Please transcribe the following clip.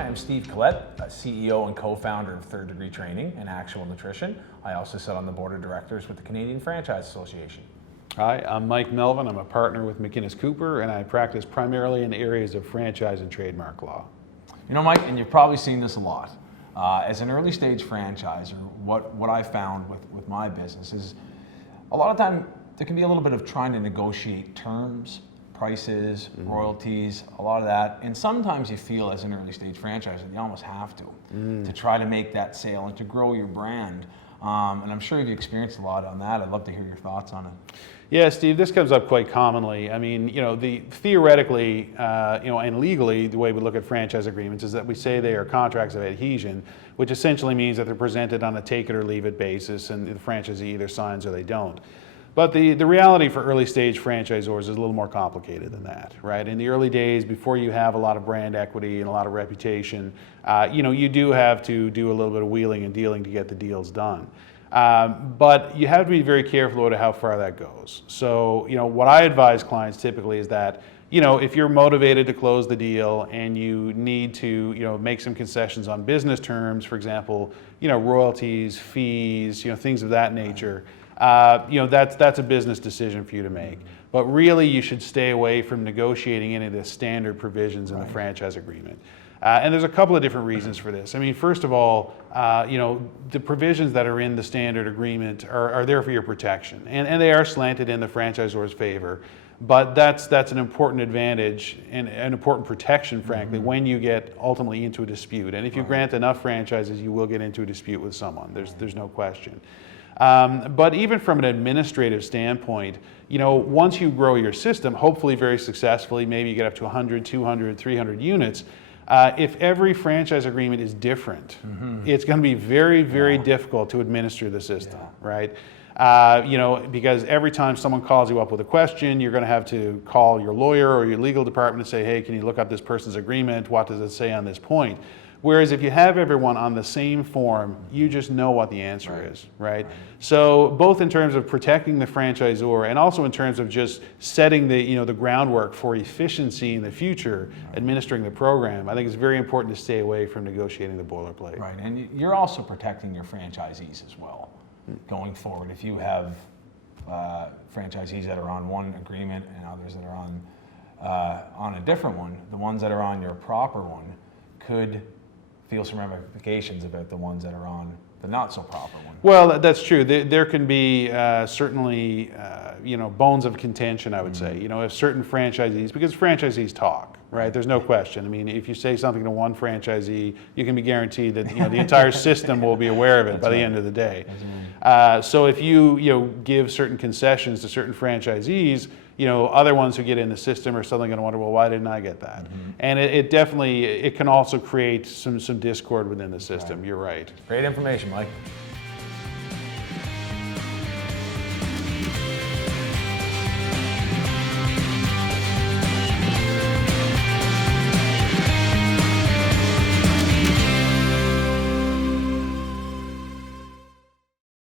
Hi, I'm Steve Collette, CEO and co-founder of Third Degree Training and Actual Nutrition. I also sit on the board of directors with the Canadian Franchise Association. Hi, I'm Mike Melvin. I'm a partner with McInnes Cooper, and I practice primarily in the areas of franchise and trademark law. You know, Mike, and you've probably seen this a lot. As an early stage franchisor, what I found with my business is a lot of time there can be a little bit of trying to negotiate terms, prices, royalties, a lot of that. And sometimes you feel as an early stage franchisor, you almost have to try to make that sale and to grow your brand. And I'm sure you've experienced a lot on that. I'd love to hear your thoughts on it. Yeah, Steve, this comes up quite commonly. I mean, theoretically, and legally, the way we look at franchise agreements is that we say they are contracts of adhesion, which essentially means that they're presented on a take it or leave it basis, and the franchisee either signs or they don't. But the reality for early stage franchisors is a little more complicated than that, right? In the early days, before you have a lot of brand equity and a lot of reputation, you do have to do a little bit of wheeling and dealing to get the deals done. But you have to be very careful about how far that goes. So, what I advise clients typically is that, if you're motivated to close the deal and you need to, make some concessions on business terms, for example, royalties, fees, things of that nature, that's a business decision for you to make. But really, you should stay away from negotiating any of the standard provisions in the franchise agreement. And there's a couple of different reasons for this. I mean, first of all, the provisions that are in the standard agreement are there for your protection, and they are slanted in the franchisor's favor. But that's an important advantage and an important protection, frankly, when you get ultimately into a dispute. And if you grant enough franchises, you will get into a dispute with someone. There's no question. But even from an administrative standpoint, once you grow your system, hopefully very successfully, maybe you get up to 100, 200, 300 units, if every franchise agreement is different, it's going to be very, very difficult to administer the system, right? Because every time someone calls you up with a question, you're going to have to call your lawyer or your legal department and say, hey, can you look up this person's agreement? What does it say on this point? Whereas if you have everyone on the same form, you just know what the answer is, right? So both in terms of protecting the franchisor and also in terms of just setting the groundwork for efficiency in the future, administering the program, I think it's very important to stay away from negotiating the boilerplate. Right, and you're also protecting your franchisees as well going forward. If you have franchisees that are on one agreement and others that are on a different one, the ones that are on your proper one could feel some ramifications about the ones that are on the not so proper one. Well, that's true. There can be certainly bones of contention, I would say. If certain franchisees, because franchisees talk, right? There's no question. I mean, if you say something to one franchisee, you can be guaranteed that the entire system will be aware of it by the end of the day. So if you give certain concessions to certain franchisees, other ones who get in the system are suddenly going to wonder, well, why didn't I get that? And it definitely can also create some discord within the system. You're right. Great information, Mike.